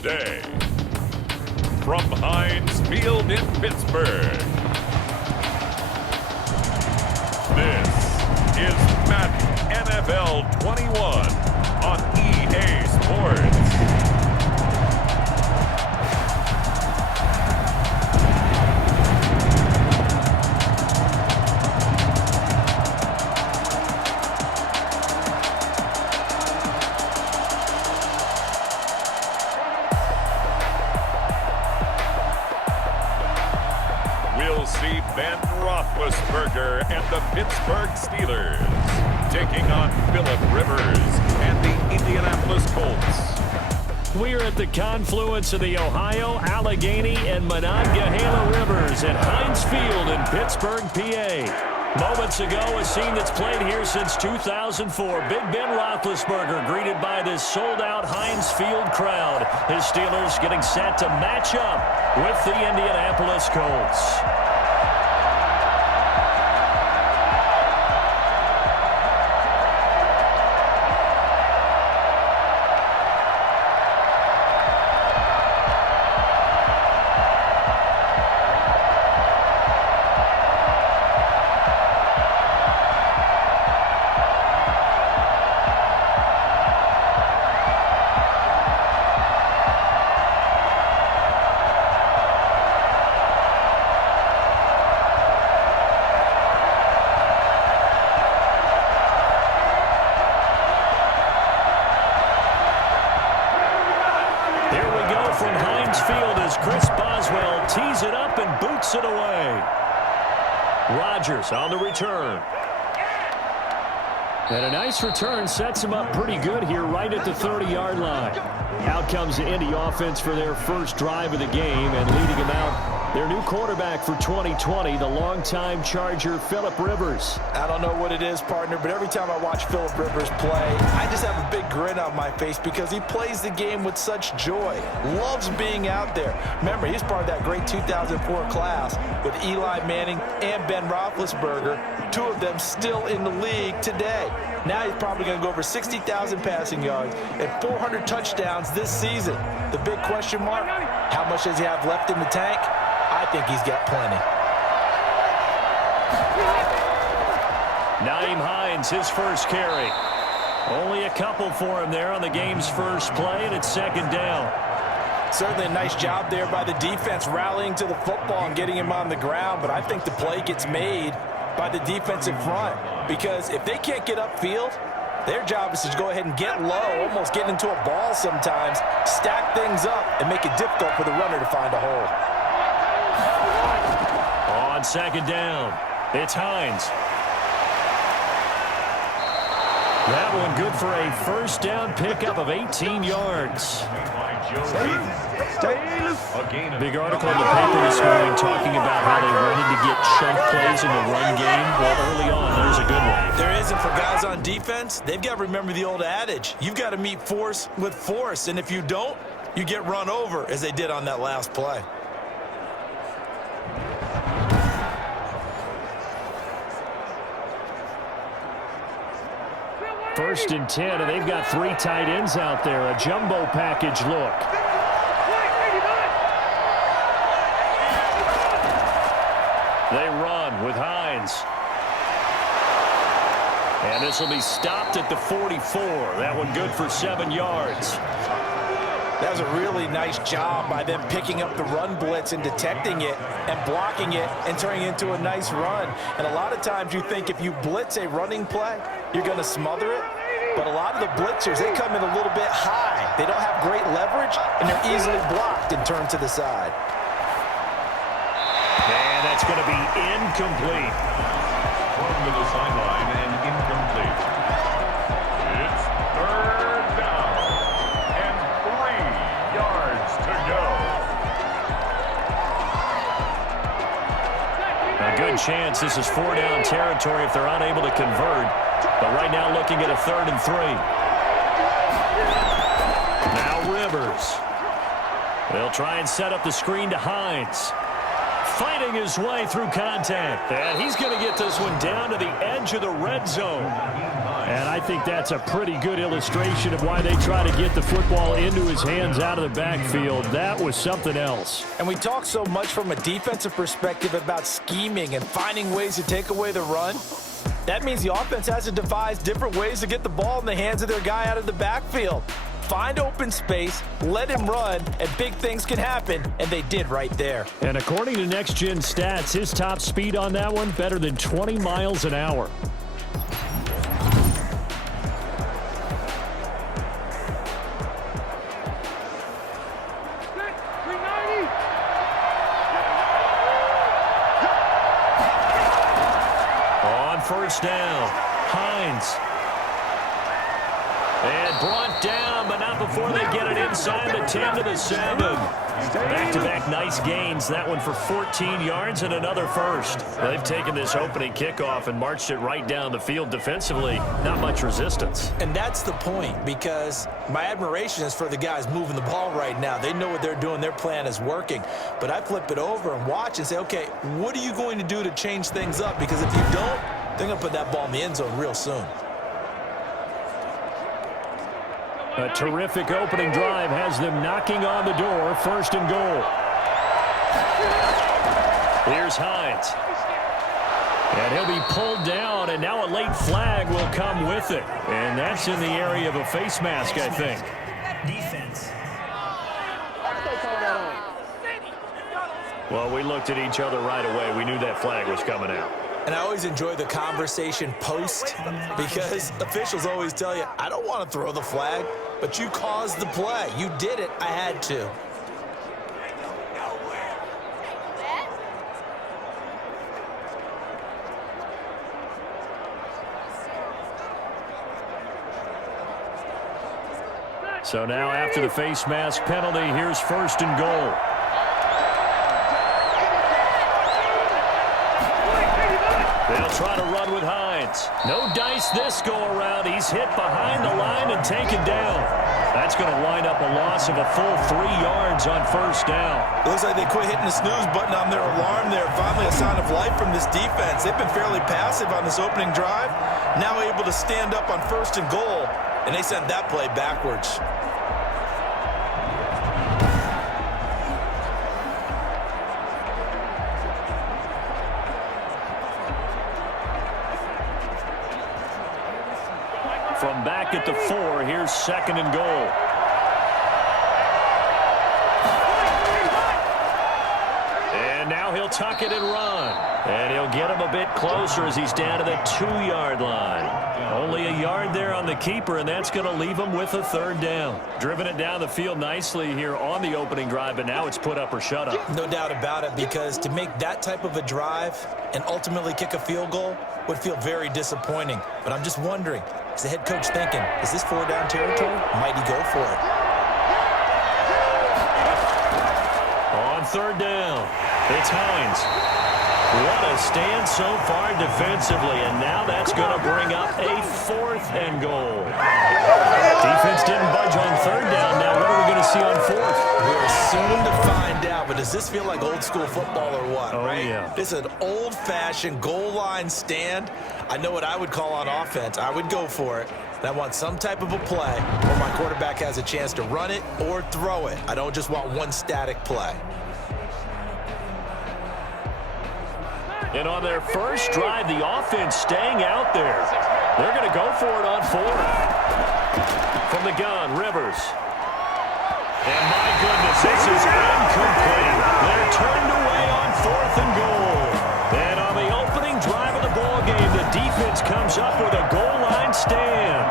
Tuesday. From Heinz Field in Pittsburgh, this is Madden NFL 21 on EA Sports. We'll see Ben Roethlisberger and the Pittsburgh Steelers taking on Phillip Rivers and the Indianapolis Colts. We're at the confluence of the Ohio, Allegheny, and Monongahela Rivers at Heinz Field in Pittsburgh, PA. Moments ago, a scene that's played here since 2004. Big Ben Roethlisberger greeted by this sold-out Heinz Field crowd. His Steelers getting set to match up with the Indianapolis Colts. From Heinz Field as Chris Boswell tees it up and boots it away. Rodgers on the return. And a nice return sets him up pretty good here right at the 30-yard line. Out comes the Indy offense for their first drive of the game, and leading him out, their new quarterback for 2020, the longtime Charger, Phillip Rivers. I don't know what it is, partner, but every time I watch Phillip Rivers play, I just have a big grin on my face because he plays the game with such joy. Loves being out there. Remember, he's part of that great 2004 class with Eli Manning and Ben Roethlisberger, two of them still in the league today. Now he's probably going to go over 60,000 passing yards and 400 touchdowns this season. The big question mark, how much does he have left in the tank? I think he's got plenty. Nyheim Hines, his first carry. Only a couple for him there on the game's first play, and it's second down. Certainly a nice job there by the defense rallying to the football and getting him on the ground, but I think the play gets made by the defensive front because if they can't get upfield, their job is to go ahead and get low, almost get into a ball sometimes, stack things up, and make it difficult for the runner to find a hole. On second down, it's Hines. That one good for a first down pickup of 18 yards. Big article in the paper this morning talking about how they wanted to get chunk plays in the run game. Well, early on, there's a good one. There isn't for guys on defense. They've got to remember the old adage. You've got to meet force with force, and if you don't, you get run over, as they did on that last play. First and 10, and they've got three tight ends out there. A jumbo package look. They run with Hines. And this will be stopped at the 44. That one good for 7 yards. That was a really nice job by them picking up the run blitz and detecting it and blocking it and turning it into a nice run. And a lot of times you think if you blitz a running play, you're going to smother it. But a lot of the blitzers, they come in a little bit high. They don't have great leverage, and they're easily blocked and turned to the side. And that's going to be incomplete. Thrown to the sideline and incomplete. It's third down and 3 yards to go. A good chance this is 4-down territory if they're unable to convert. But right now looking at a 3rd and 3. Now Rivers. They'll try and set up the screen to Hines. Fighting his way through contact. And he's going to get this one down to the edge of the red zone. And I think that's a pretty good illustration of why they try to get the football into his hands out of the backfield. That was something else. And we talk so much from a defensive perspective about scheming and finding ways to take away the run. That means the offense has to devise different ways to get the ball in the hands of their guy out of the backfield. Find open space, let him run, and big things can happen, and they did right there. And according to Next Gen Stats, his top speed on that one, better than 20 miles an hour. On first down, Heinz. And brought down, but not before they get it inside the 10 to the 7. Back-to-back nice gains. That one for 14 yards and another first. They've taken this opening kickoff and marched it right down the field defensively. Not much resistance. And that's the point, because my admiration is for the guys moving the ball right now. They know what they're doing. Their plan is working. But I flip it over and watch and say, okay, what are you going to do to change things up? Because if you don't, they're going to put that ball in the end zone real soon. A terrific opening drive has them knocking on the door. First and goal. Here's Heinz. And he'll be pulled down, and now a late flag will come with it. And that's in the area of a face mask, I think. Defense. Well, we looked at each other right away. We knew that flag was coming out. And I always enjoy the conversation post, because officials always tell you, I don't want to throw the flag, but you caused the play. You did it. I had to. So now after the face mask penalty, here's first and goal. They'll try to run with Heinz. No dice this go-around. He's hit behind the line and taken down. That's going to wind up a loss of a full 3 yards on first down. It looks like they quit hitting the snooze button on their alarm there. Finally a sign of life from this defense. They've been fairly passive on this opening drive. Now able to stand up on first and goal, and they sent that play backwards. From back at the 4, here's second and goal. And now he'll tuck it and run. And he'll get him a bit closer as he's down to the 2-yard line. Only a yard there on the keeper, and that's going to leave him with a third down. Driven it down the field nicely here on the opening drive, but now it's put up or shut up. No doubt about it, because to make that type of a drive and ultimately kick a field goal would feel very disappointing. But I'm just wondering, is the head coach thinking, is this 4-down territory? Might he go for it? On third down, it's Heinz. What a stand so far defensively, and now that's going to bring up a fourth and goal. Defense didn't budge on third down. Now what are we going to see on fourth? We're soon to find out, but does this feel like old school football or what? Oh, right? yeah. This is an old-fashioned goal line stand. I know what I would call on offense. I would go for it. And I want some type of a play where my quarterback has a chance to run it or throw it. I don't just want one static play. And on their first drive, the offense staying out there. They're going to go for it on fourth. From the gun, Rivers. And my goodness, this is incomplete. They're turned away on fourth and goal. And on the opening drive of the ballgame, the defense comes up with a goal line stand.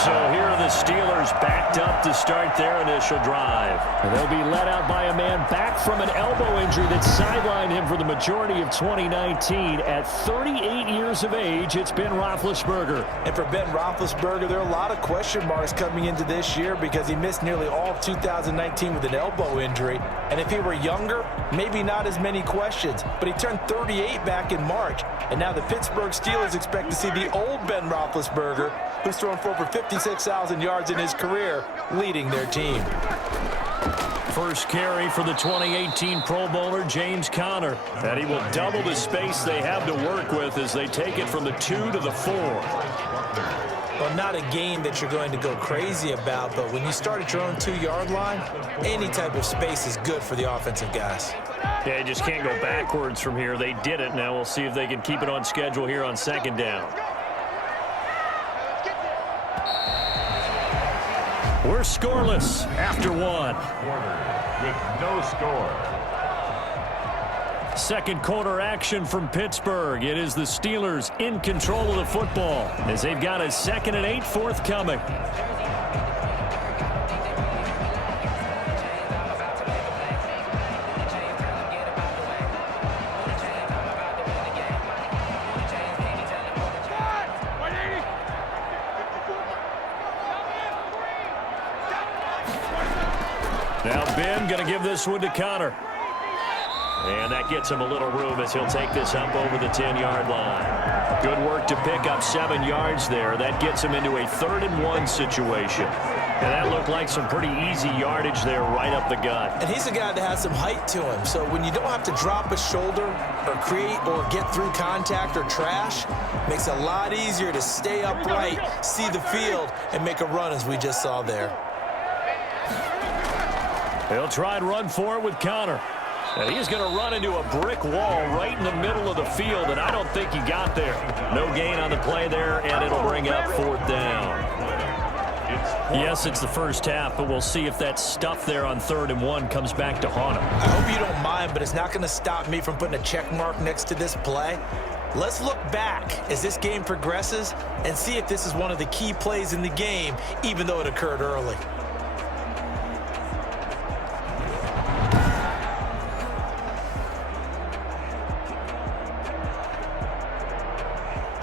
So here are the Steelers backed up to start their initial drive. And they'll be let out by a man back from an elbow injury that sidelined him for the majority of 2019. At 38 years of age, it's Ben Roethlisberger. And for Ben Roethlisberger, there are a lot of question marks coming into this year because he missed nearly all of 2019 with an elbow injury. And if he were younger, maybe not as many questions. But he turned 38 back in March. And now the Pittsburgh Steelers expect to see the old Ben Roethlisberger, who's thrown for over 56,000 yards in his career, leading their team. First carry for the 2018 Pro Bowler, James Conner. And he will double the space they have to work with as they take it from the 2 to the 4. Well, not a gain that you're going to go crazy about, but when you start at your own 2-yard line, any type of space is good for the offensive guys. Yeah, you just can't go backwards from here. They did it. Now we'll see if they can keep it on schedule here on 2nd down. We're scoreless after 1. With no score. Second quarter action from Pittsburgh. It is the Steelers in control of the football as they've got a 2nd and 8 forthcoming. Now Ben going to give this one to Connor. And that gets him a little room as he'll take this up over the 10-yard line. Good work to pick up 7 yards there. That gets him into a 3rd and 1 situation. And that looked like some pretty easy yardage there right up the gut. And he's a guy that has some height to him. So when you don't have to drop a shoulder or create or get through contact or trash, makes it a lot easier to stay upright, see the field, and make a run as we just saw there. He'll try and run for it with Connor. And he's going to run into a brick wall right in the middle of the field, and I don't think he got there. No gain on the play there, and it'll bring up 4th down. Yes, it's the first half, but we'll see if that stuff there on 3rd and 1 comes back to haunt him. I hope you don't mind, but it's not going to stop me from putting a check mark next to this play. Let's look back as this game progresses and see if this is one of the key plays in the game, even though it occurred early.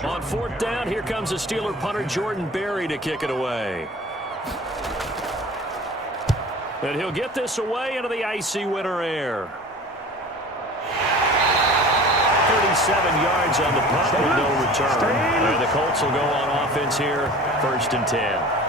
On 4th down, here comes a Steeler punter, Jordan Berry, to kick it away. And he'll get this away into the icy winter air. 37 yards on the punt with no return. And the Colts will go on offense here, 1st and 10.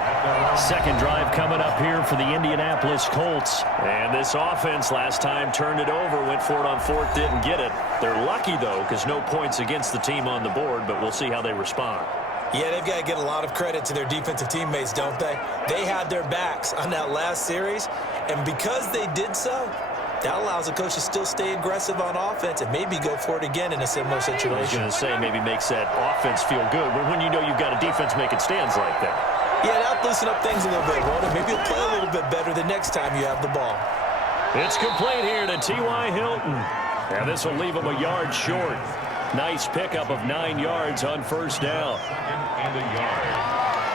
Second drive coming up here for the Indianapolis Colts. And this offense last time turned it over, went for it on 4th, didn't get it. They're lucky, though, because no points against the team on the board, but we'll see how they respond. Yeah, they've got to get a lot of credit to their defensive teammates, don't they? They had their backs on that last series, and because they did so, that allows the coach to still stay aggressive on offense and maybe go for it again in a similar situation. I was going to say maybe makes that offense feel good, but when you know you've got a defense making stands like that. Yeah, that'll loosen up things a little bit, won't it? Maybe you'll play a little bit better the next time you have the ball. It's complete here to T.Y. Hilton. And this will leave him a yard short. Nice pickup of 9 yards on 1st down. And a yard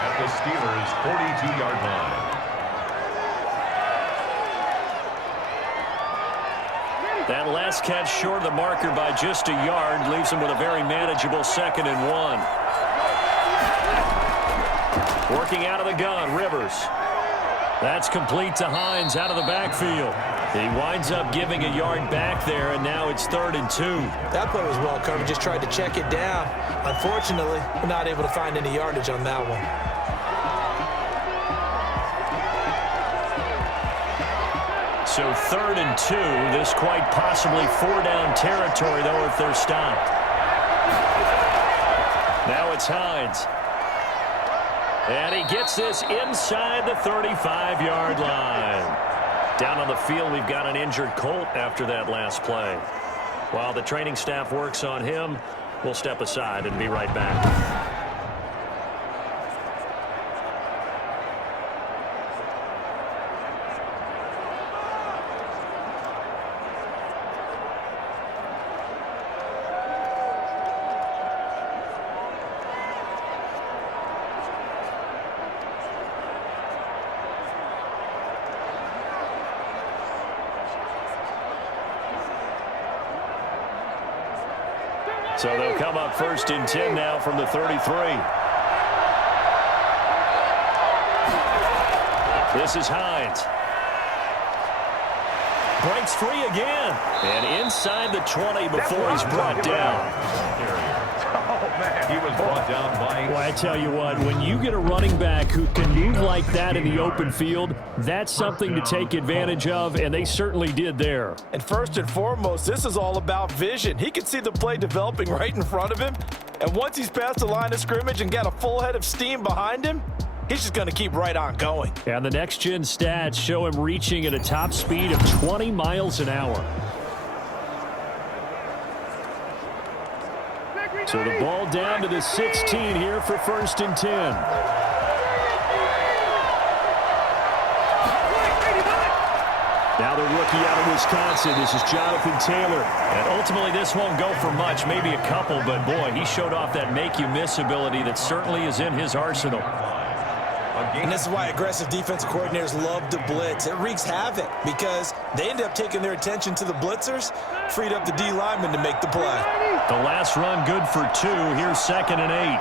at the Steelers' 42-yard line. That last catch short of the marker by just a yard leaves him with a very manageable 2nd and 1. Working out of the gun, Rivers. That's complete to Heinz out of the backfield. He winds up giving a yard back there, and now it's 3rd and 2. That play was well covered. Just tried to check it down. Unfortunately, we're not able to find any yardage on that one. So 3rd and 2. This quite possibly 4-down territory, though, if they're stopped. Now it's Heinz. And he gets this inside the 35-yard line. Down on the field, we've got an injured Colt after that last play. While the training staff works on him, we'll step aside and be right back. So they'll come up 1st and 10 now from the 33. This is Heinz. Breaks free again. And inside the 20 before he's brought down. He was brought down by... Well, I tell you what, when you get a running back who can move like that in the open field, that's something to take advantage of, and they certainly did there. And first and foremost, this is all about vision. He can see the play developing right in front of him, and once he's past the line of scrimmage and got a full head of steam behind him, he's just going to keep right on going. And the next-gen stats show him reaching at a top speed of 20 miles an hour. So the ball down to the 16 here for 1st and 10. Now the rookie out of Wisconsin. This is Jonathan Taylor. And ultimately this won't go for much, maybe a couple, but boy, he showed off that make-you-miss ability that certainly is in his arsenal. And this is why aggressive defensive coordinators love to blitz. It wreaks havoc because they end up taking their attention to the blitzers, freed up the D lineman to make the play. The last run good for 2. Here's 2nd and 8.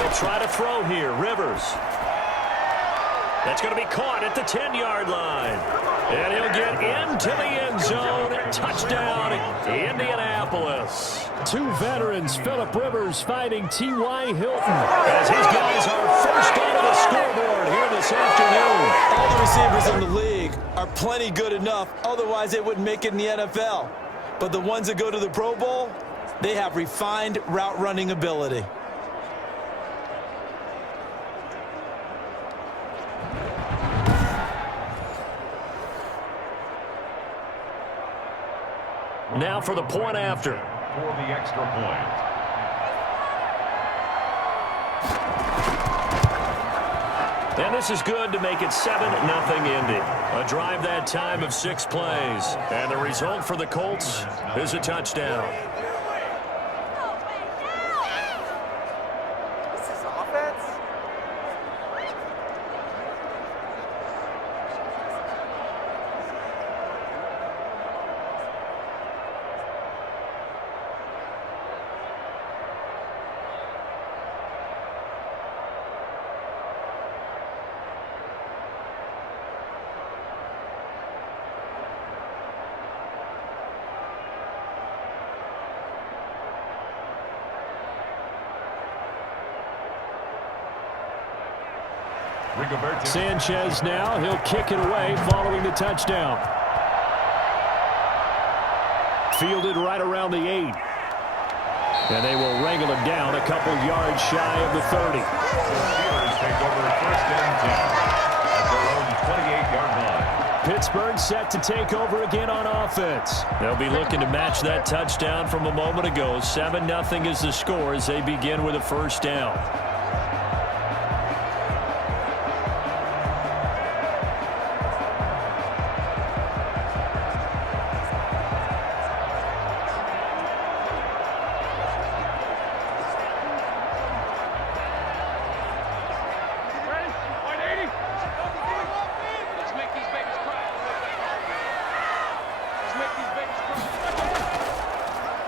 They'll try to throw here. Rivers. That's going to be caught at the 10-yard line. And he'll get into the end zone. Touchdown, Indianapolis. 2 veterans, Phillip Rivers fighting T.Y. Hilton, as his guys are first onto the scoreboard here this afternoon. All the receivers in the league are plenty good enough, otherwise they wouldn't make it in the NFL. But the ones that go to the Pro Bowl, they have refined route running ability. Now for the point after. For the extra point. And this is good to make it 7-0 Indy. A drive that time of 6 plays. And the result for the Colts is a touchdown. Sanchez now, he'll kick it away following the touchdown. Fielded right around the 8. And they will wrangle him down a couple yards shy of the 30. The Steelers take over 1st and 10 at their own 28-yard line. Pittsburgh set to take over again on offense. They'll be looking to match that touchdown from a moment ago. 7-0 is the score as they begin with a 1st down.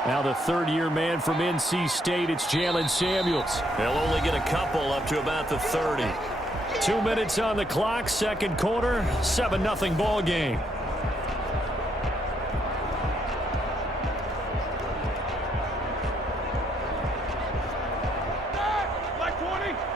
Now the 3rd-year man from NC State, it's Jalen Samuels. They'll only get a couple up to about the 30. 2 minutes on the clock, 2nd quarter, 7-0 ball game.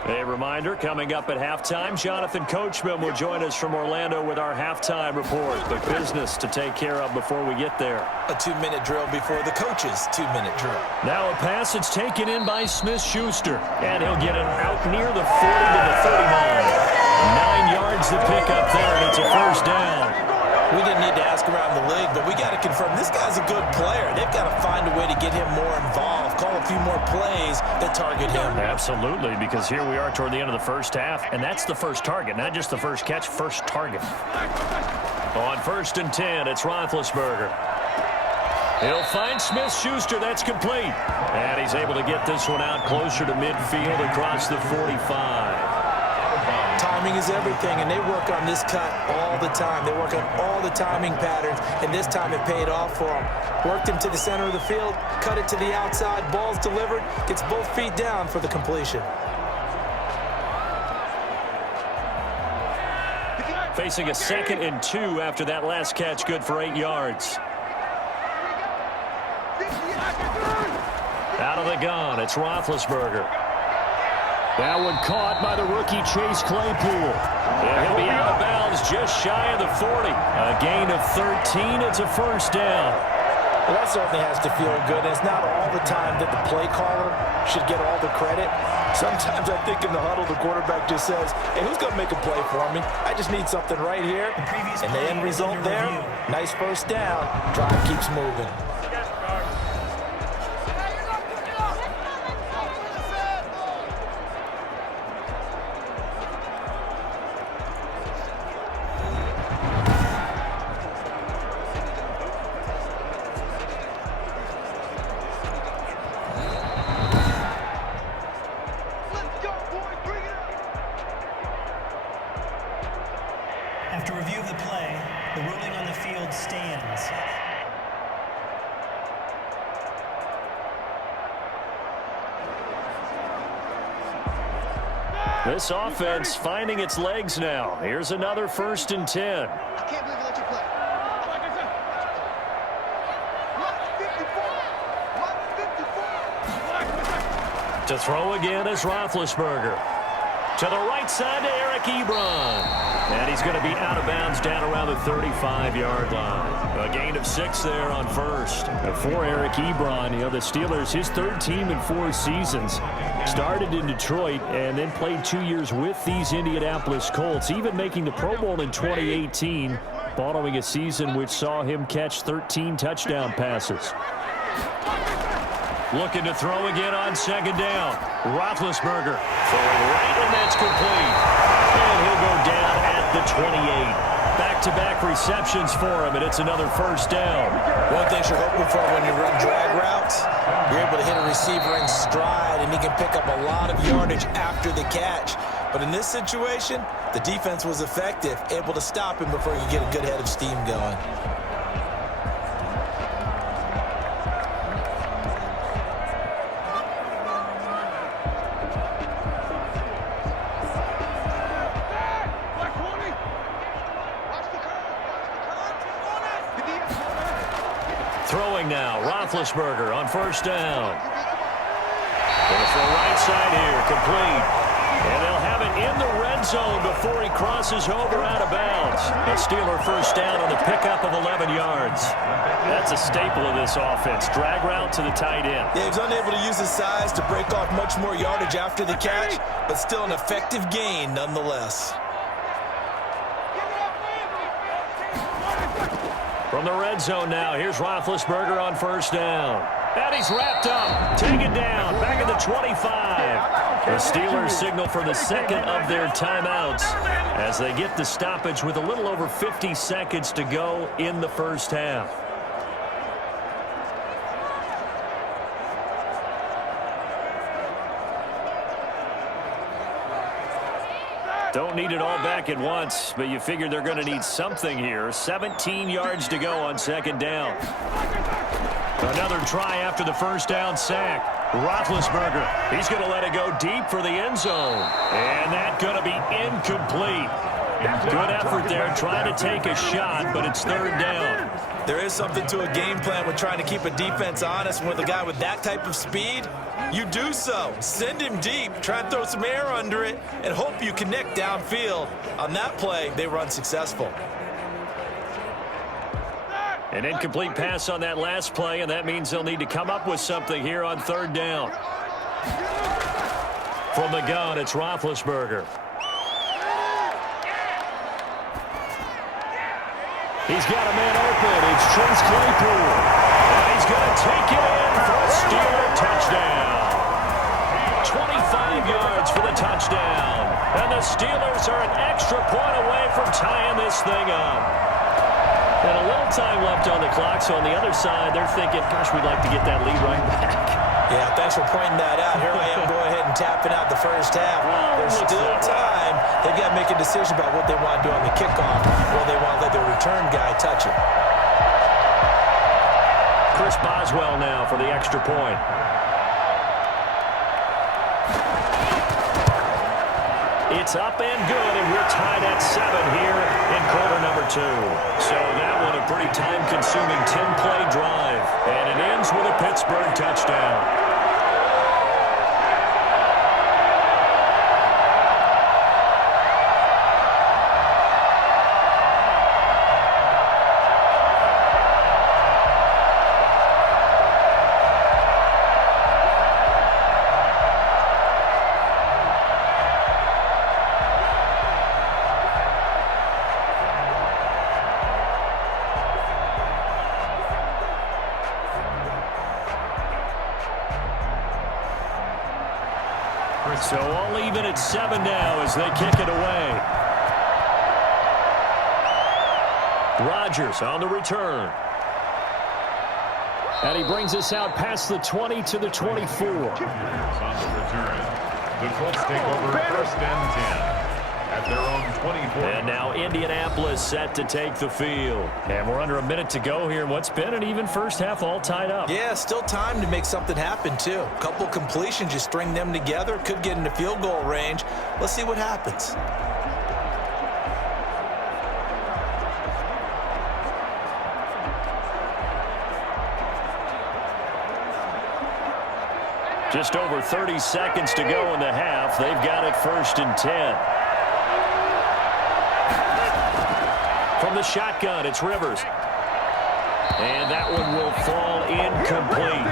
A reminder, coming up at halftime, Jonathan Coachman will join us from Orlando with our halftime report. But business to take care of before we get there. A 2-minute drill before the coach's 2-minute drill. Now a pass that's taken in by Smith-Schuster. And he'll get it out near the 40 to the 39. 9 yards to pick up there, and it's a 1st down. We didn't need to ask around the league, but we got to confirm this guy's a good player. They've got to find a way to get him more involved, call a few more plays that target him. Absolutely, because here we are toward the end of the 1st half, and that's the first target, not just the first catch, first target. On 1st and 10, it's Roethlisberger. He'll find Smith-Schuster. That's complete. And he's able to get this one out closer to midfield across the 45. Timing is everything, and they work on this cut all the time. They work on all the timing patterns, and this time it paid off for them. Worked him to the center of the field, cut it to the outside, ball's delivered, gets both feet down for the completion. Facing a 2nd and 2 after that last catch, good for 8 yards. Out of the gun, it's Roethlisberger. That one caught by the rookie Chase Claypool. And he'll be out of bounds just shy of the 40. A gain of 13. It's a first down. Well, that certainly has to feel good. And it's not all the time that the play caller should get all the credit. Sometimes I think in the huddle, the quarterback just says, hey, who's going to make a play for me? I just need something right here. And the end result there, nice first down. Drive keeps moving. After review of the play, the ruling on the field stands. This offense finding its legs now. Here's another 1st and 10. I can't believe I let you play. To throw again is Roethlisberger. To the right side to Eric Ebron. And he's going to be out of bounds down around the 35-yard line. A gain of 6 there on first. For Eric Ebron, the Steelers, his 3rd team in 4 seasons. Started in Detroit and then played 2 years with these Indianapolis Colts, even making the Pro Bowl in 2018, following a season which saw him catch 13 touchdown passes. Looking to throw again on 2nd down. Roethlisberger throwing right, and that's complete. And he'll go down at the 28. Back-to-back receptions for him, and it's another first down. One thing you're hoping for when you run drag routes, you're able to hit a receiver in stride, and he can pick up a lot of yardage after the catch. But in this situation, the defense was effective, able to stop him before you get a good head of steam going. Throwing now, Roethlisberger on 1st down. Going to throw right side here, complete. And they'll have it in the red zone before he crosses over out of bounds. A Steeler first down on the pickup of 11 yards. That's a staple of this offense. Drag route to the tight end. Yeah, he was unable to use his size to break off much more yardage after the catch, but still an effective gain nonetheless. From the red zone now, here's Roethlisberger on 1st down. And he's wrapped up, taken down, back at the 25. The Steelers signal for the 2nd of their timeouts as they get the stoppage with a little over 50 seconds to go in the first half. Don't need it all back at once, but you figure they're going to need something here. 17 yards to go on 2nd down. Another try after the first down sack. Roethlisberger, he's going to let it go deep for the end zone. And that's going to be incomplete. Good effort there, trying to take a shot, but it's 3rd down. There is something to a game plan with trying to keep a defense honest. With a guy with that type of speed, you do so. Send him deep, try and throw some air under it, and hope you connect downfield. On that play, they were unsuccessful. An incomplete pass on that last play, and that means they'll need to come up with something here on 3rd down. From the gun, it's Roethlisberger. He's got a man open. It's Chase Claypool. And he's going to take it in for a Steeler touchdown. 25 yards for the touchdown. And the Steelers are an extra point away from tying this thing up. And a little time left on the clock, so on the other side, they're thinking, gosh, we'd like to get that lead right back. Yeah, thanks for pointing that out. Here I am going ahead and tapping out the first half. There's still time. They've got to make a decision about what they want to do on the kickoff, or they want to let the return guy touch it. Chris Boswell now for the extra point. It's up and good, and we're tied at 7 here in quarter number 2. So that one a pretty time-consuming 10-play drive, and it ends with a Pittsburgh touchdown. So all even at 7 now as they kick it away. Rodgers on the return. And he brings us out past the 20 to the 24. On the return, the Colts take over 1st and 10 at their own 24. And now Indianapolis set to take the field. And we're under a minute to go here. What's been an even first half, all tied up. Yeah, still time to make something happen, too. A couple completions, you string them together, could get into field goal range. Let's see what happens. Just over 30 seconds to go in the half. They've got it 1st and 10. From the shotgun, it's Rivers. And that one will fall incomplete.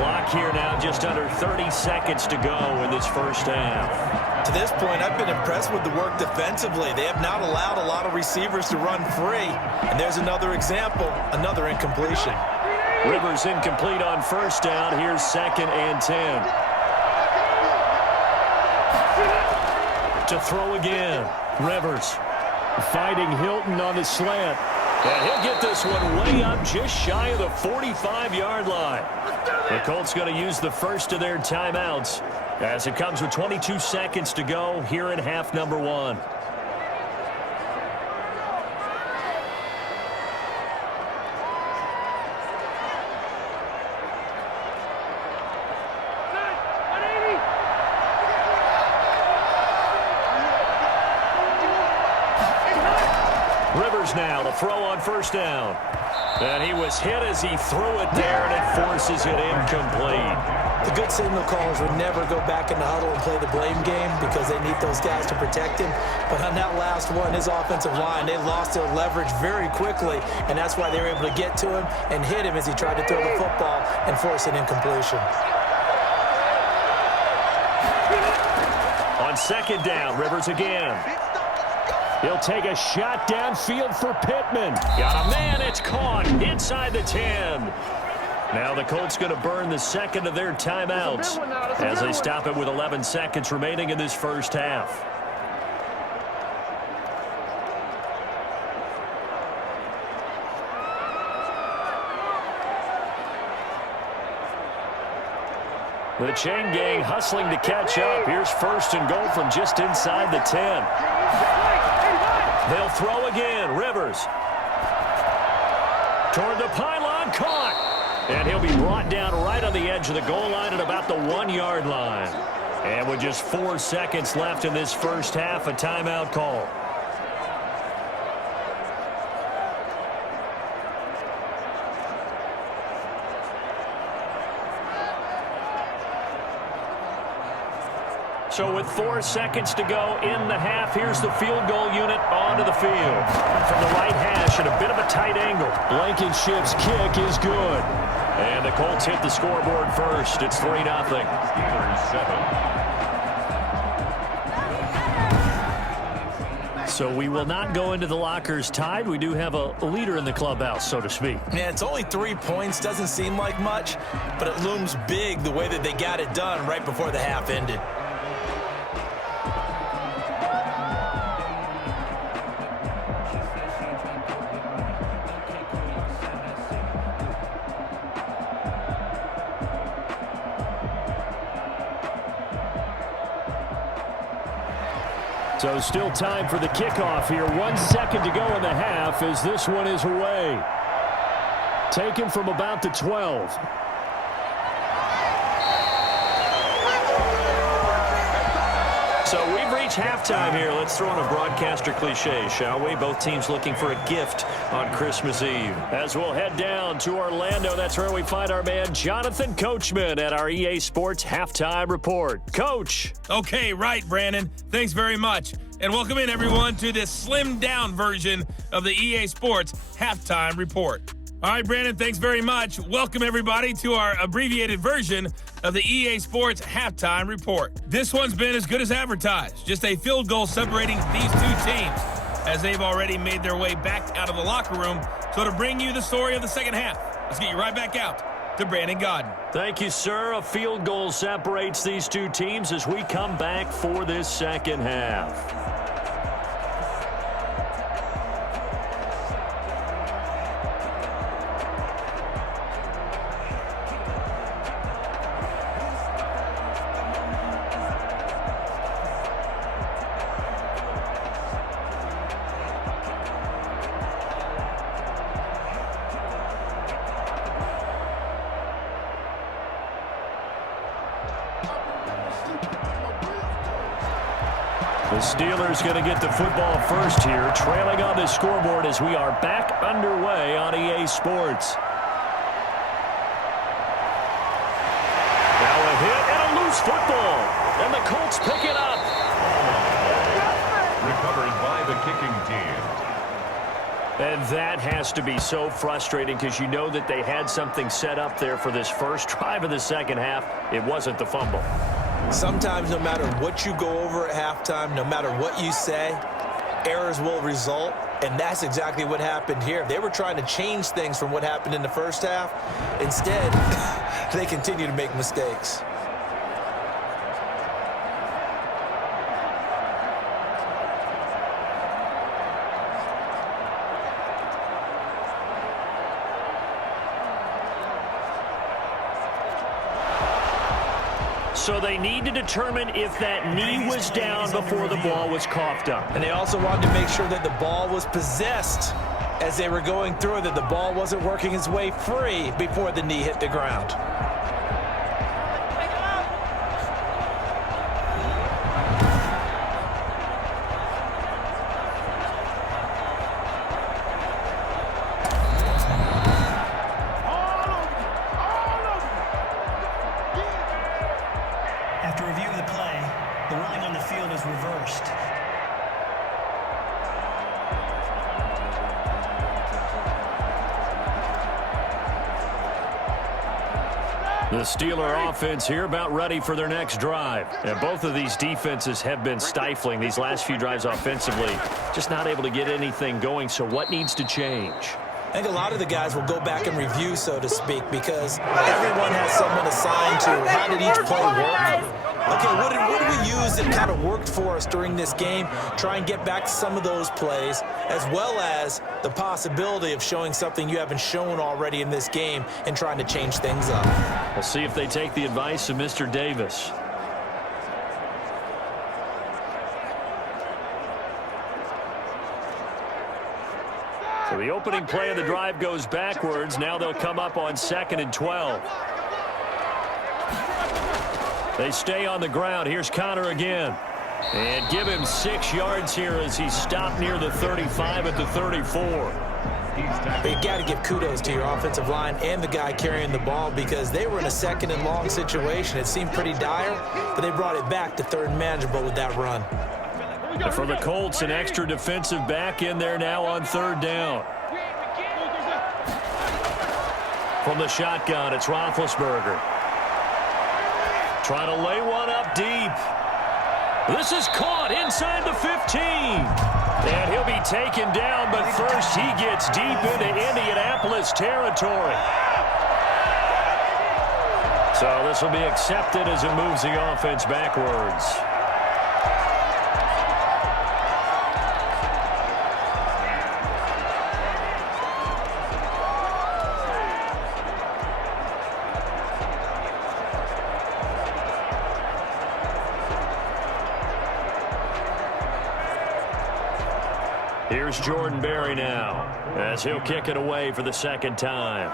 Clock here now, just under 30 seconds to go in this first half. To this point, I've been impressed with the work defensively. They have not allowed a lot of receivers to run free. And there's another example, another incompletion. Rivers incomplete on 1st down. Here's 2nd and 10. To throw again. Rivers fighting Hilton on the slant. And he'll get this one way up just shy of the 45-yard line. The Colts going to use the first of their timeouts as it comes with 22 seconds to go here in half number 1. Now to throw on 1st down. And he was hit as he threw it there, and it forces it incomplete. The good signal callers would never go back in the huddle and play the blame game because they need those guys to protect him. But on that last one, his offensive line, they lost their leverage very quickly, and that's why they were able to get to him and hit him as he tried to throw the football and force an incompletion. On 2nd down, Rivers again. He'll take a shot downfield for Pittman. Got a man, it's caught inside the 10. Now the Colts going to burn the 2nd of their timeouts as they stop it with 11 seconds remaining in this first half. The chain gang hustling to catch up. Here's 1st and goal from just inside the 10. They'll throw again. Rivers. Toward the pylon, caught. And he'll be brought down right on the edge of the goal line at about the 1-yard line. And with just 4 seconds left in this first half, a timeout call. So with 4 seconds to go in the half, here's the field goal unit onto the field. From the right hash at a bit of a tight angle. Blankenship's kick is good. And the Colts hit the scoreboard first. It's 3-0. Steelers 7. So we will not go into the lockers tied. We do have a leader in the clubhouse, so to speak. Yeah, it's only 3 points. Doesn't seem like much, but it looms big the way that they got it done right before the half ended. So still time for the kickoff here. 1 second to go in the half as this one is away. Taken from about the 12. So we've reached halftime here. Let's throw in a broadcaster cliche, shall we? Both teams looking for a gift on Christmas Eve. As we'll head down to Orlando, that's where we find our man Jonathan Coachman at our EA Sports Halftime Report. Coach. Okay, right, Brandon. Thanks very much. And welcome in, everyone, to this slimmed-down version of the EA Sports Halftime Report. All right, Brandon, thanks very much. Welcome, everybody, to our abbreviated version of the EA Sports Halftime Report. This one's been as good as advertised. Just a field goal separating these two teams as they've already made their way back out of the locker room. So to bring you the story of the second half, let's get you right back out to Brandon Godden. Thank you, sir. A field goal separates these two teams as we come back for this second half. The Steelers going to get the football first here, trailing on the scoreboard as we are back underway on EA Sports. Now a hit and a loose football, and the Colts pick it up. Recovered by the kicking team. And that has to be so frustrating because you know that they had something set up there for this first drive of the second half. It wasn't the fumble. Sometimes no matter what you go over at halftime, no matter what you say, errors will result, and that's exactly what happened here. They were trying to change things from what happened in the first half. Instead, they continue to make mistakes. So they need to determine if that knee was down before the ball was coughed up. And they also wanted to make sure that the ball was possessed as they were going through, that the ball wasn't working its way free before the knee hit the ground. After review of the play, the ruling on the field is reversed. The Steeler offense here about ready for their next drive. And both of these defenses have been stifling these last few drives offensively. Just not able to get anything going, so what needs to change? I think a lot of the guys will go back and review, so to speak, because everyone has someone assigned to how did each play work. Okay, what did we use that kind of worked for us during this game? Try and get back to some of those plays, as well as the possibility of showing something you haven't shown already in this game and trying to change things up. We'll see if they take the advice of Mr. Davis. So the opening play of the drive goes backwards. Now they'll come up on 2nd and 12. They stay on the ground. Here's Connor again. And give him 6 yards here as he's stopped near the 35 at the 34. But you got to give kudos to your offensive line and the guy carrying the ball, because they were in a 2nd and long situation. It seemed pretty dire, but they brought it back to 3rd and manageable with that run. And for the Colts, an extra defensive back in there now on 3rd down. From the shotgun, it's Roethlisberger. Trying to lay one up deep. This is caught inside the 15. And he'll be taken down, but first he gets deep into Indianapolis territory. So this will be accepted as it moves the offense backwards. Here's Jordan Berry now as he'll kick it away for the 2nd time.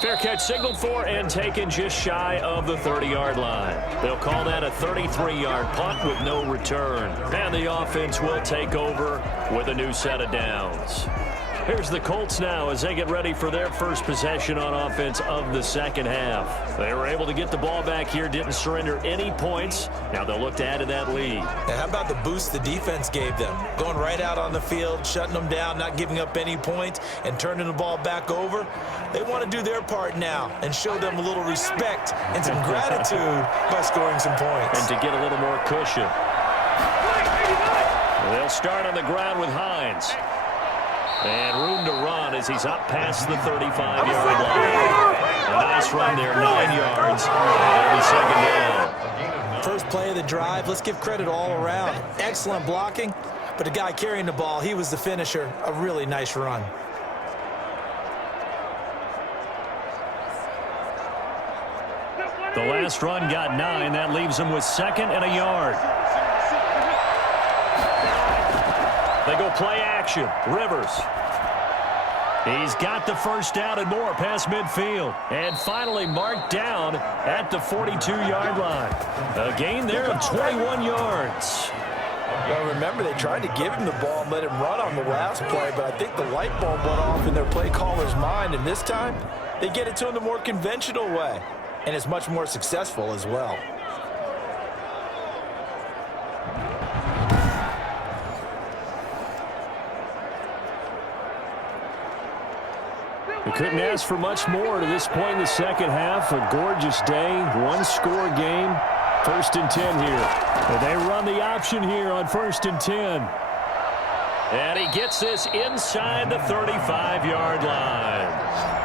Fair catch signaled for and taken just shy of the 30-yard line. They'll call that a 33-yard punt with no return. And the offense will take over with a new set of downs. Here's the Colts now as they get ready for their first possession on offense of the second half. They were able to get the ball back here, didn't surrender any points. Now they'll look to add to that lead. And how about the boost the defense gave them? Going right out on the field, shutting them down, not giving up any points, and turning the ball back over. They want to do their part now and show them a little respect and some gratitude by scoring some points. And to get a little more cushion. They'll start on the ground with Heinz. And room to run as he's up past the 35-yard line. A nice run there, 9 yards. And second down. First play of the drive, let's give credit all around. Excellent blocking, but the guy carrying the ball, he was the finisher. A really nice run. The last run got 9. That leaves him with 2nd and a yard. They go play action. Rivers. He's got the first down and more past midfield. And finally marked down at the 42-yard line. A gain there of 21 yards. Well, remember, they tried to give him the ball and let him run on the last play, but I think the light bulb went off in their play caller's mind, and this time they get it to him the more conventional way, and it's much more successful as well. We couldn't ask for much more to this point in the second half. A gorgeous day, one-score game. 1st and 10 here. And they run the option here on 1st and 10. And he gets this inside the 35-yard line.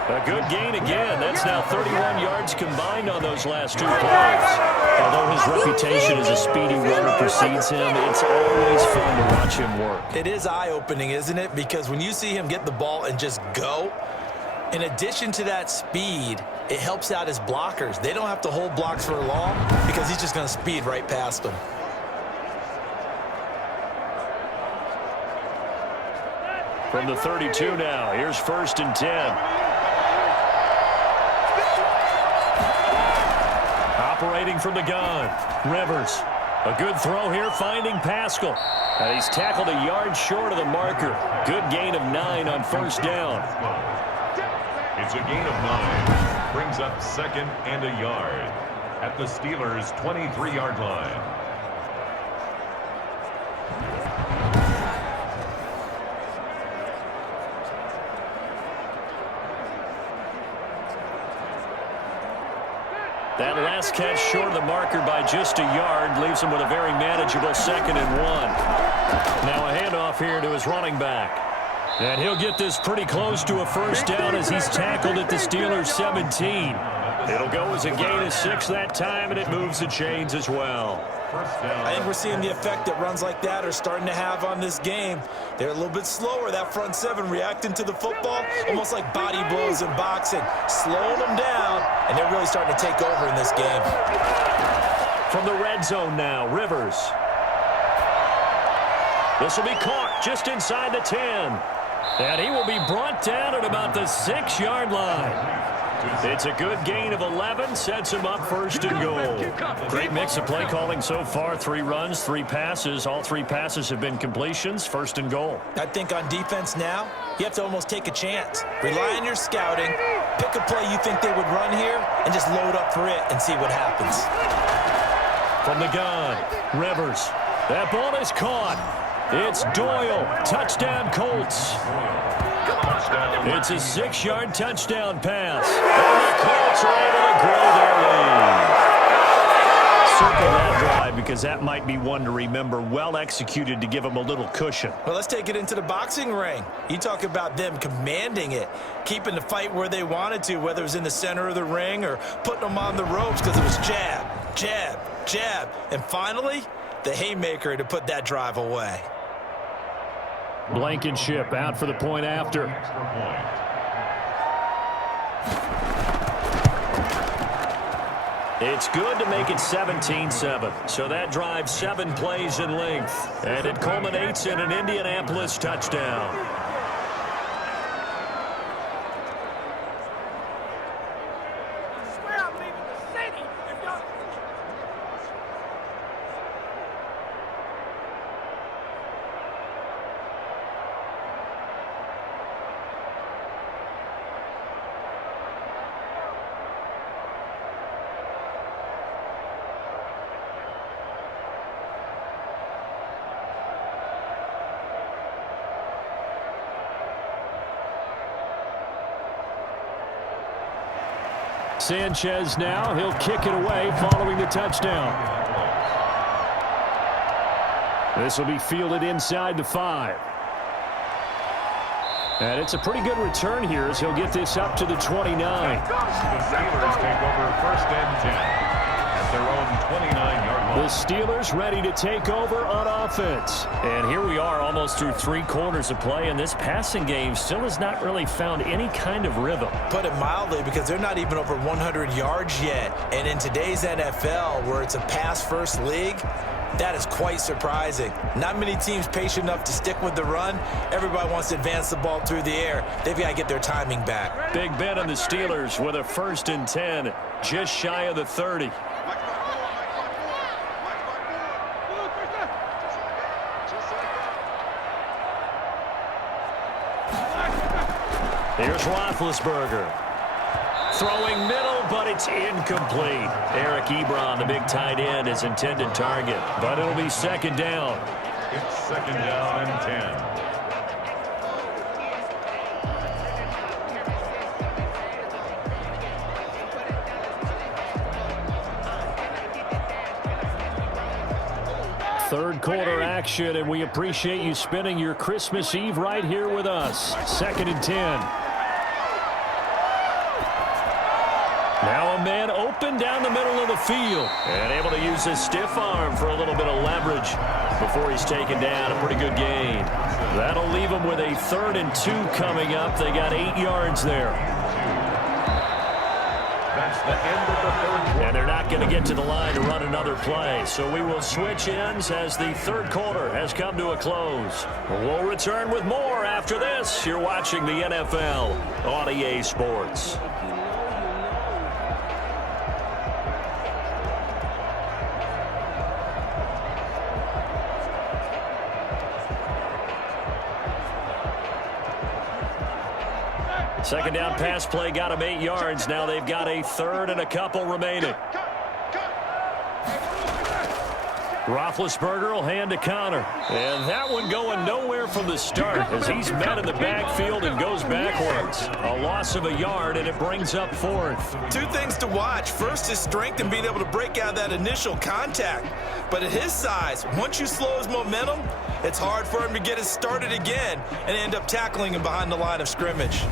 A good gain again. That's now 31 yards combined on those last 2 plays. Although his reputation as a speedy runner precedes him, it's always fun to watch him work. It is eye-opening, isn't it? Because when you see him get the ball and just go, in addition to that speed, it helps out his blockers. They don't have to hold blocks for long because he's just going to speed right past them. From the 32 now, here's 1st and 10. Operating from the gun, Rivers. A good throw here, finding Pascal. And he's tackled a yard short of the marker. Good gain of 9 on 1st down. It's a gain of 9. Brings up 2nd and a yard at the Steelers' 23-yard line. That last catch short of the marker by just a yard leaves him with a very manageable 2nd and 1. Now a handoff here to his running back. And he'll get this pretty close to a 1st down as he's tackled at the Steelers' 17. It'll go as a gain of 6 that time, and it moves the chains as well. I think we're seeing the effect that runs like that are starting to have on this game. They're a little bit slower, that front 7 reacting to the football, almost like body blows in boxing, slowing them down, and they're really starting to take over in this game. From the red zone now, Rivers. This will be caught just inside the 10. And he will be brought down at about the 6-yard line. It's a good gain of 11, sets him up 1st and goal. Great mix of play calling so far. 3 runs, 3 passes. All 3 passes have been completions. 1st and goal. I think on defense now, you have to almost take a chance. Rely on your scouting. Pick a play you think they would run here and just load up for it and see what happens. From the gun, Rivers. That ball is caught. It's Doyle. Touchdown, Colts. It's a 6-yard touchdown pass. And the Colts are able to grow their lead. Circle that drive because that might be one to remember. Well executed to give them a little cushion. Well, let's take it into the boxing ring. You talk about them commanding it, keeping the fight where they wanted to, whether it was in the center of the ring or putting them on the ropes because it was jab, jab, jab. And finally, the haymaker to put that drive away. Blankenship out for the point after. It's good to make it 17-7. So that drives 7 plays in length. And it culminates in an Indianapolis touchdown. Sanchez now, he'll kick it away following the touchdown. This will be fielded inside the 5. And it's a pretty good return here as he'll get this up to the 29. The Steelers take over 1st and 10 at their own 29-yard line. The Steelers ready to take over on offense. And here we are almost through 3 quarters of play, and this passing game still has not really found any kind of rhythm. Put it mildly, because they're not even over 100 yards yet. And in today's NFL, where it's a pass-first league, that is quite surprising. Not many teams patient enough to stick with the run. Everybody wants to advance the ball through the air. They've got to get their timing back. Big Ben on the Steelers with a 1st and 10, just shy of the 30. Here's Roethlisberger. Throwing middle, but it's incomplete. Eric Ebron, the big tight end, is intended target, but it'll be 2nd down. It's 2nd down and 10. Third quarter action, and we appreciate you spending your Christmas Eve right here with us. 2nd and 10. Now a man open down the middle of the field and able to use his stiff arm for a little bit of leverage before he's taken down. A pretty good gain. That'll leave him with a 3rd and 2 coming up. They got 8 yards there. That's the end of the 3rd quarter. And they're not going to get to the line to run another play. So we will switch ends as the 3rd quarter has come to a close. We'll return with more after this. You're watching the NFL on EA Sports. Second down pass play got him 8 yards. Now they've got a 3rd and a couple remaining. Roethlisberger will hand to Connor. And that one going nowhere from the start as he's met in the backfield and goes backwards. A loss of a yard, and it brings up 4th. 2 things to watch. First, his strength and being able to break out that initial contact. But at his size, once you slow his momentum, it's hard for him to get it started again and end up tackling him behind the line of scrimmage.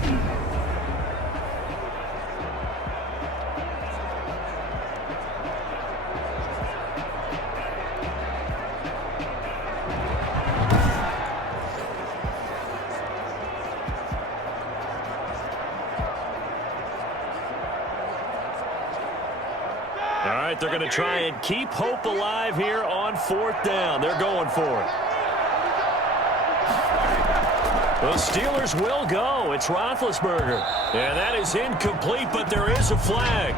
All right, they're going to try and keep hope alive here on 4th down. They're going for it. The Steelers will go. It's Roethlisberger. And that is incomplete, but there is a flag.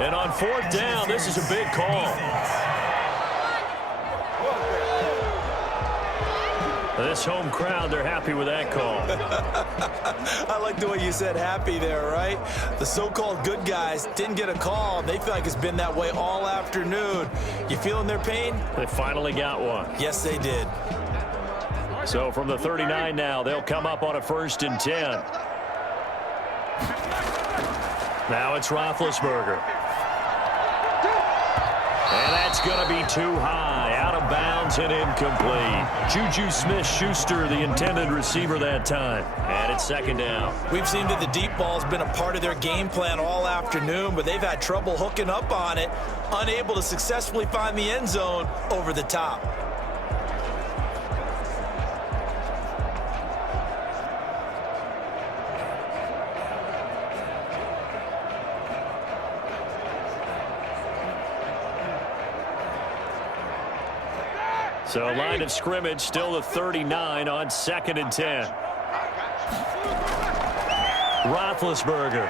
And on 4th down, this is a big call. This home crowd, they're happy with that call. I like the way you said happy there, right? The so-called good guys didn't get a call. They feel like it's been that way all afternoon. You feeling their pain? They finally got one. Yes, they did. So from the 39 now, they'll come up on a 1st and 10. Now it's Roethlisberger. And that's going to be too high, out of bounds and incomplete. Juju Smith-Schuster, the intended receiver that time. And it's 2nd down. We've seen that the deep ball's been a part of their game plan all afternoon, but they've had trouble hooking up on it, unable to successfully find the end zone over the top. So line of scrimmage still the 39 on 2nd and 10. Roethlisberger.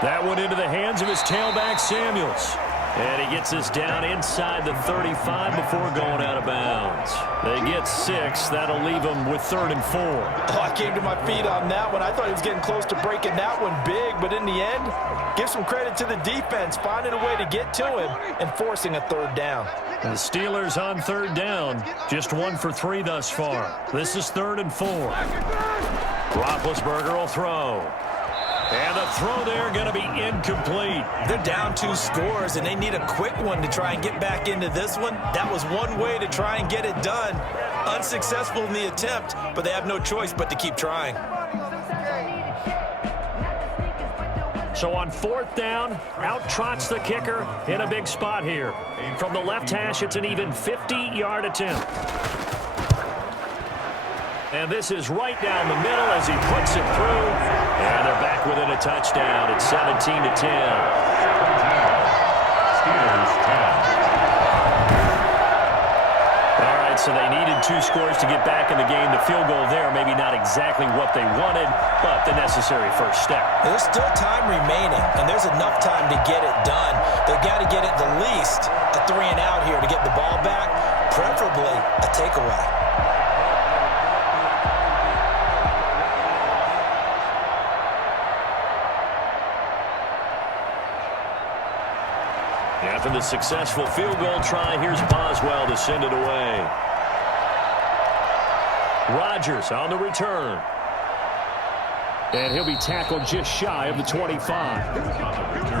That one into the hands of his tailback, Samuels. And he gets us down inside the 35 before going out of bounds. They get 6. That'll leave them with 3rd and 4. Oh, I came to my feet on that one. I thought he was getting close to breaking that one big, but in the end, give some credit to the defense, finding a way to get to him and forcing a 3rd down. The Steelers on 3rd down, just 1 for 3 thus far. This is 3rd and 4. Roethlisberger will throw. And the throw there going to be incomplete. They're down 2 scores, and they need a quick one to try and get back into this one. That was one way to try and get it done. Unsuccessful in the attempt, but they have no choice but to keep trying. So on 4th down, out trots the kicker in a big spot here. From the left hash, it's an even 50-yard attempt. And this is right down the middle as he puts it through. And they're back within a touchdown. It's 17-10. Steelers 10. So they needed 2 scores to get back in the game. The field goal there, maybe not exactly what they wanted, but the necessary first step. There's still time remaining, and there's enough time to get it done. They've got to get it the least a 3-and-out here to get the ball back, preferably a takeaway. After the successful field goal try, here's Boswell to send it away. Rodgers on the return. And he'll be tackled just shy of the 25. On the return,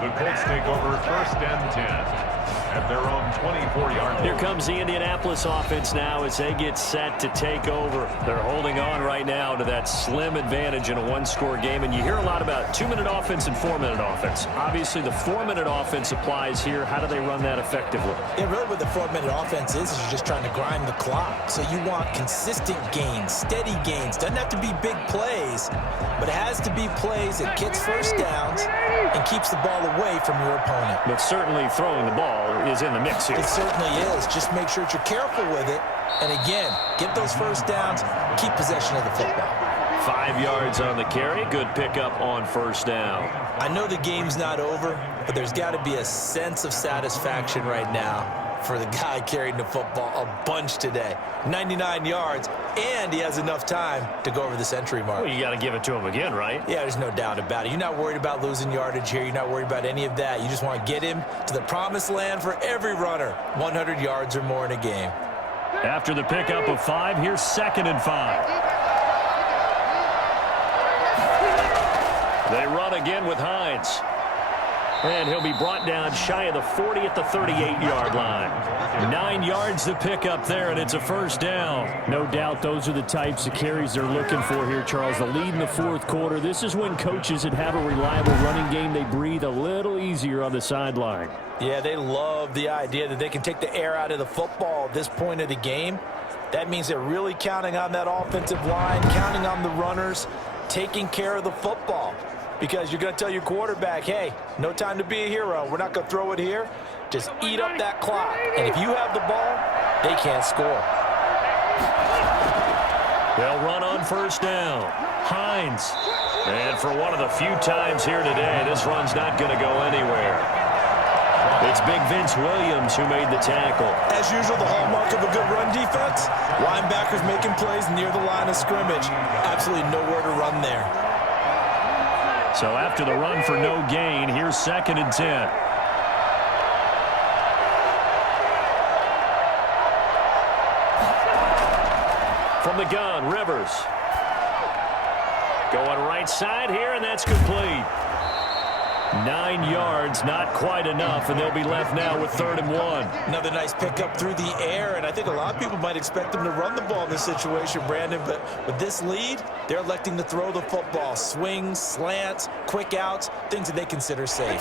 the Colts take over 1st and 10. At their own 24-yard line. Here comes the Indianapolis offense now as they get set to take over. They're holding on right now to that slim advantage in a 1-score game. And you hear a lot about 2-minute offense and 4-minute offense. Obviously, the 4-minute offense applies here. How do they run that effectively? Yeah, really what the 4-minute offense is you're just trying to grind the clock. So you want consistent gains, steady gains. Doesn't have to be big plays, but it has to be plays that gets first downs and keeps the ball away from your opponent. But certainly throwing the ball is in the mix here. It certainly is. Just make sure that you're careful with it. And again, get those first downs, keep possession of the football. 5 yards on the carry. Good pickup on 1st down. I know the game's not over, but there's got to be a sense of satisfaction right now for the guy carrying the football a bunch today. 99 yards, and he has enough time to go over the century mark. Well, you got to give it to him again, right? Yeah, there's no doubt about it. You're not worried about losing yardage here. You're not worried about any of that. You just want to get him to the promised land for every runner. 100 yards or more in a game. After the pickup of 5, here's 2nd and 5. They run again with Heinz. And he'll be brought down shy of the 40 at the 38-yard line. 9 yards to pick up there, and it's a 1st down. No doubt those are the types of carries they're looking for here, Charles. The lead in the 4th quarter. This is when coaches that have a reliable running game, they breathe a little easier on the sideline. Yeah, they love the idea that they can take the air out of the football at this point of the game. That means they're really counting on that offensive line, counting on the runners, taking care of the football. Because you're going to tell your quarterback, hey, no time to be a hero. We're not going to throw it here. Just eat up that clock. And if you have the ball, they can't score. They'll run on 1st down. Heinz. And for one of the few times here today, this run's not going to go anywhere. It's Big Vince Williams who made the tackle. As usual, the hallmark of a good run defense, linebackers making plays near the line of scrimmage. Absolutely nowhere to run there. So after the run for no gain, here's 2nd and 10. From the gun, Rivers. Going right side here, and that's complete. 9 yards, not quite enough, and they'll be left now with 3rd and 1. Another nice pickup through the air, and I think a lot of people might expect them to run the ball in this situation, Brandon, but with this lead, they're electing to throw the football. Swings, slants, quick outs, things that they consider safe.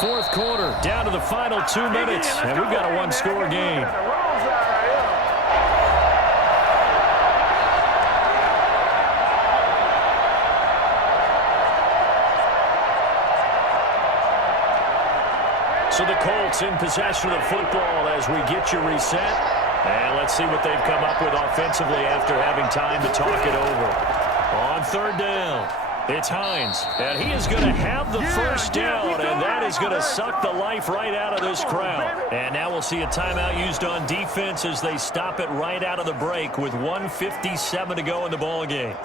4th quarter, down to the final 2 minutes, and we've got a 1-score game. So the Colts in possession of the football as we get you reset. And let's see what they've come up with offensively after having time to talk it over. On 3rd down, it's Heinz. And he is going to have the first down, and that is going to suck the life right out of this crowd. And now we'll see a timeout used on defense as they stop it right out of the break with 1:57 to go in the ball game.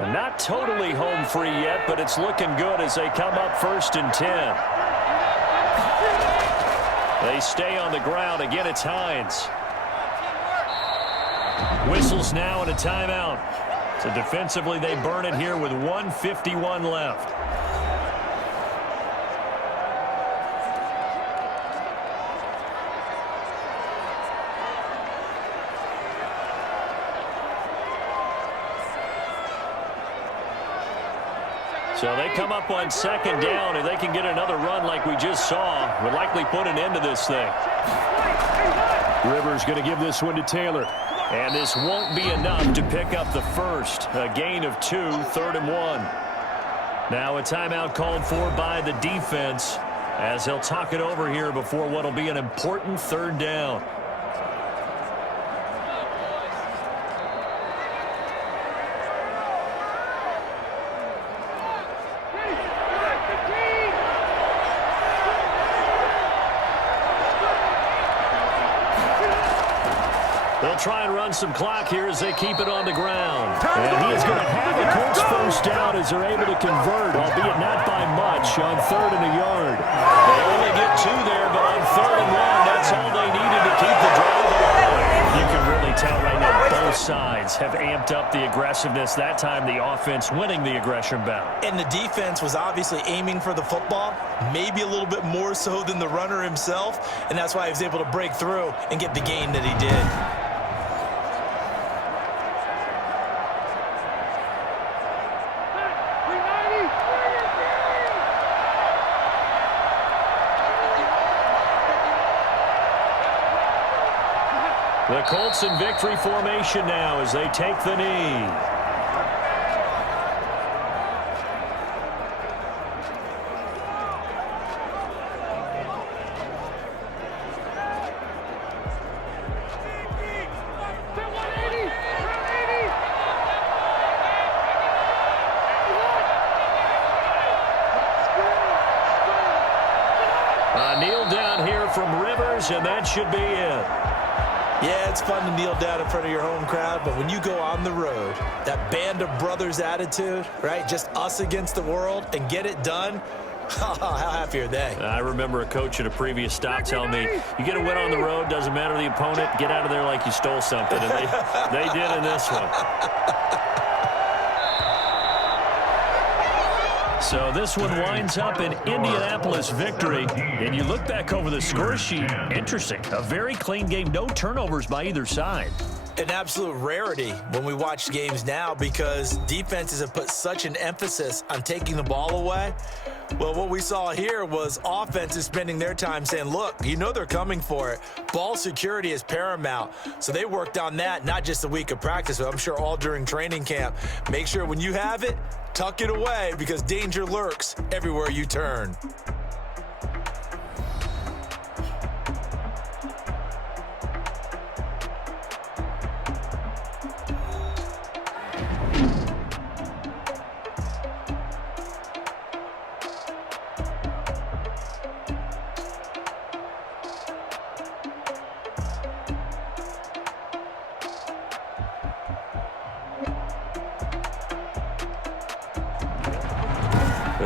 Not totally home free yet, but it's looking good as they come up 1st and 10. They stay on the ground. Again, it's Heinz. Whistles now and a timeout. So defensively, they burn it here with 1:51 left. So they come up on second down, and they can get another run like we just saw. Would likely put an end to this thing. Rivers going to give this one to Taylor. And this won't be enough to pick up the first. A gain of 2, 3rd and 1. Now a timeout called for by the defense as they'll talk it over here before what will be an important 3rd down. They'll try and run some clock here as they keep it on the ground. And he is going to have the Colts first down as they're able to convert, albeit not by much, on 3rd and a yard. They only get 2 there, but on 3rd and 1, that's all they needed to keep the drive alive. You can really tell right now both sides have amped up the aggressiveness. That time the offense winning the aggression battle. And the defense was obviously aiming for the football, maybe a little bit more so than the runner himself, and that's why he was able to break through and get the gain that he did. The Colts in victory formation now as they take the knee. A kneel down here from Rivers, and that should be it. Yeah, it's fun to kneel down in front of your home crowd, but when you go on the road, that band of brothers attitude, right, just us against the world, and get it done, how happy are they? I remember a coach at a previous stop telling me, you get a win on the road, doesn't matter the opponent, get out of there like you stole something, and they did in this one. So this one winds up an Indianapolis victory. And you look back over the score sheet, interesting. A very clean game, no turnovers by either side. An absolute rarity when we watch games now because defenses have put such an emphasis on taking the ball away. Well, what we saw here was offenses spending their time saying, look, you know they're coming for it. Ball security is paramount. So they worked on that, not just a week of practice, but I'm sure all during training camp. Make sure when you have it, tuck it away because danger lurks everywhere you turn.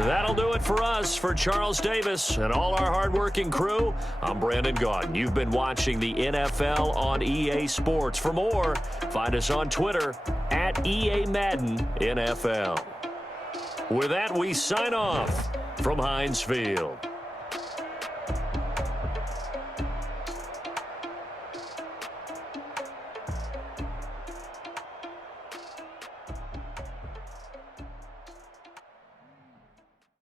That'll do it for us. For Charles Davis and all our hardworking crew, I'm Brandon Gaudin. You've been watching the NFL on EA Sports. For more, find us on Twitter at EA Madden NFL. With that, we sign off from Heinz Field.